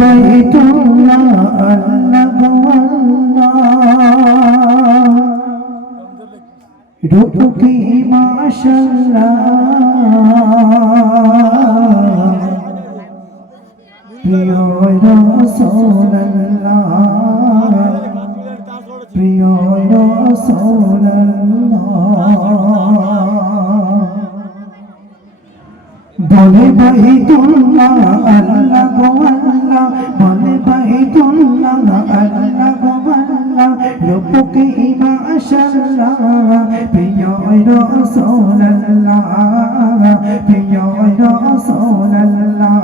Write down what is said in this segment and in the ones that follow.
বাইতুল্লাহ আল্লাহ আল্লাহ রূপ কি মাশাআল্লাহ প্রিয় রাসূলুল্লাহ প্রিয় রাসূলুল্লাহ বলে বাইতুল্লাহ আল্লাহ গো আল্লাহ বলে বাইতুল্লাহ আল্লাহ গো আল্লাহ রূপ কি মাশাআল্লাহ প্রিয় রাসূলুল্লাহ প্রিয় রাসূলুল্লাহ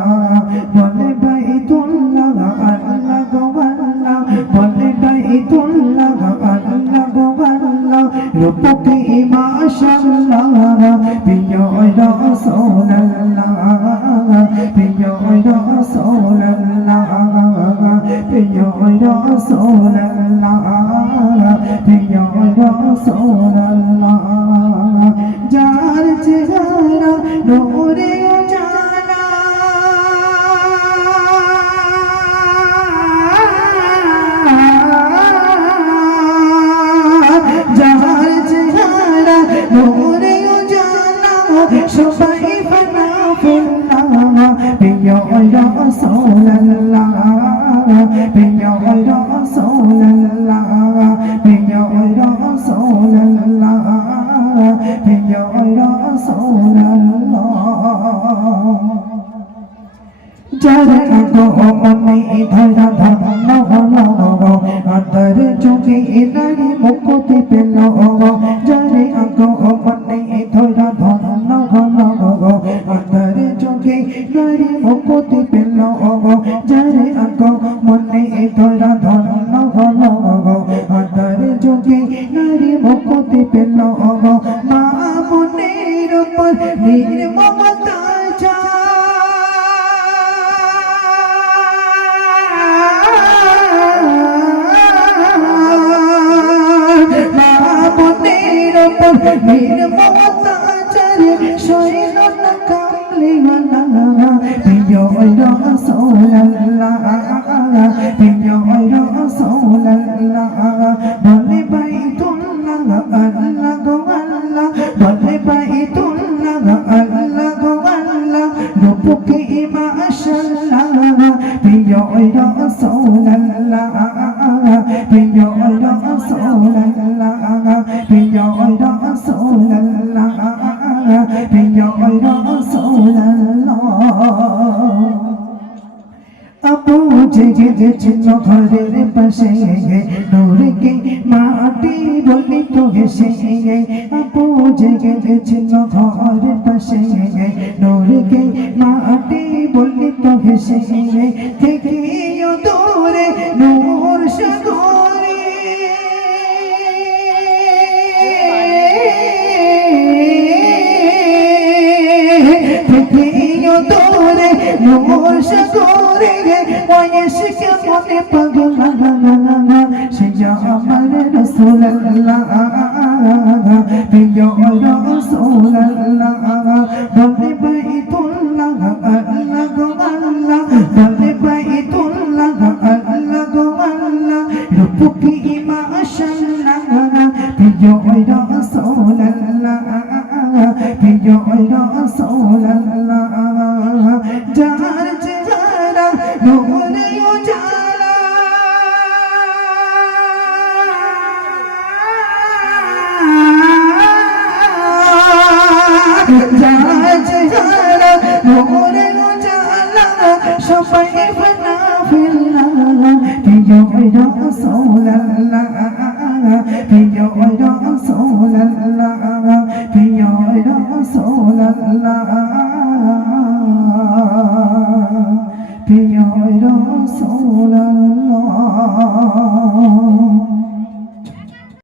বলে বাইতুল্লাহ আল্লাহ গো আল্লাহ বলে বাইতুল্লাহ আল্লাহ গো আল্লাহ রূপ কি মাশাআল্লাহ প্রিয় রাসূলুল্লাহ প্রিয় রাসূলুল্লাহ প্রিয় রাসূলুল্লাহ প্রিয় রাসূলুল্লাহ যার চেহারা নূরে উজালা যার চেহারা নূরে উজালা সবাই ফানা ফিল্লাহ প্রিয় রাসূলুল্লাহ প্রিয় রাসূলুল্লাহ প্রিয় রাসূলুল্লাহ প্রিয় রাসূলুল্লাহ যারা মনে ধরা ধন্য হলো আদর চোখে নারী মুক্তি পেল যারে মনে ধরা ধন্য হলো আদর চোখে নারী মুক্তি পেল যারে মনে ধরা ধন্য হলো আদর চোখে নারী মুক্তি পেল মা মনের উপর নির্মমতা নির্মমতাচারে সইল না কামলিওয়ালা প্রিয় রাসূলুল্লাহ প্রিয় রাসূলুল্লাহ বলে বাইতুল্লাহ আল্লাহ গো আল্লাহ বলে বাইতুল্লাহ আল্লাহ গো আল্লাহ রূপ কি মাশাআল্লাহ প্রিয় রাসূলুল্লাহ প্রিয় রাসূলুল্লাহ প্রিয় রাসূলুল্লাহ প্রিয় রাসূলুল্লাহ আপু জেগে ছিল ঘরের পাশে নূরকে মাটি বলি তো হেসে আপু জেগে ছিল ঘরের পাশে নূরকে মাটি বলি তো হেসে থেকেও দূরে নূর সাগরে থেকেও দূরে নূর সাগরে ওয়াইশকে মনে পাগলা সে আমার রাসূলুল্লাহ প্রিয় রাসূলুল্লাহ বলে বাইতুল্লাহ আল্লাহ গো আল্লাহ বলে বাইতুল্লাহ আল্লাহ গো আল্লাহ রূপ কি মাশাআল্লাহ প্রিয় রাসূলুল্লাহ প্রিয় রাসূলুল্লাহ যার চেহারা নূরে উজালা যার চেহারা নূরে উজালা সবাই ফানা ফিল্লাহ প্রিয় রাসূলুল্লাহ